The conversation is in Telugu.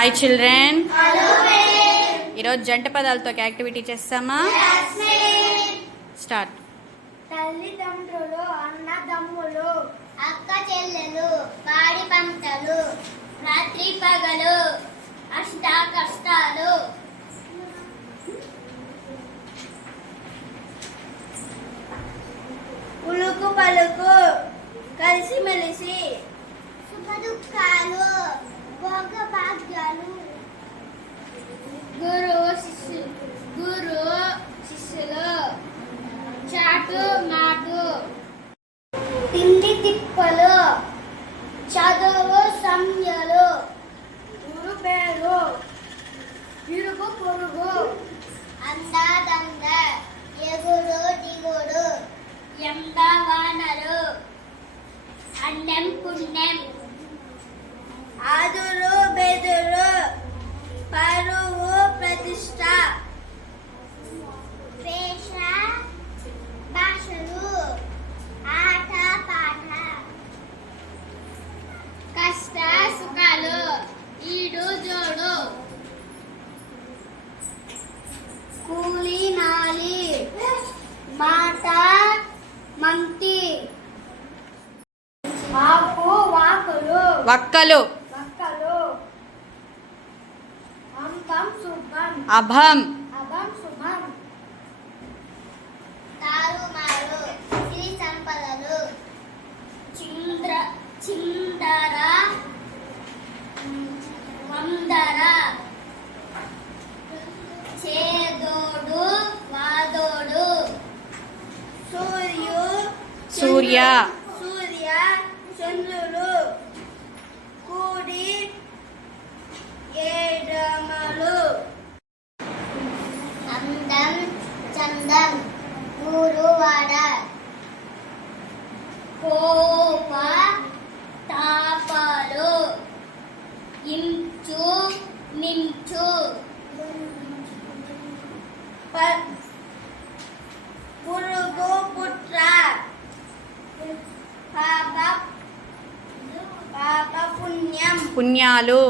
Hi children. ఈరోజు జంట పదాలతో యాక్టివిటీ చేస్తామా? స్టార్ట్. తల్లిదండ్రులు, అన్నదమ్ములు, అక్క చెల్లెలు, పాడి పంటలు, రాత్రి పగలు, అష్ట కష్టాలు, ఉలుకు పలుకు, కలిసిమెలిసి, సుఖ దుఃఖాలు, భోగ భాగ్యాలు, గురు శిష్యులు, చాటు మాటు, తిండి తిప్పలు, చదువు సంధ్యలు, ఊరు పేరు, ఇరుగు పొరుగు, అందాదంద, ఎగుడు దిగుడు, ఎండ వానలు, అన్నం పుణ్యం, ఆదురు బెదురు, పరువు ప్రతిష్ట, వేష భాషలు, ఆట పాట, కష్ట సుఖాలు, ఈడు జోడు, కూలి నాలి, మాట మంతి, ఆకు వాకులు, వక్కలు, అంతం శుభం, అభం, అభం శుభం, తారుమారు, శ్రీ సంపదలు, చిందర వందర, చేదోడు వాదోడు, సూర్య చంద్రుడు, కూడి ఏడమలు, అందం చందం, ఊరువాడ, కోప తాపాలు, ఇంచు నించు, పురుగు పుట్ర, పాప పుణ్యం, పుణ్యాలు,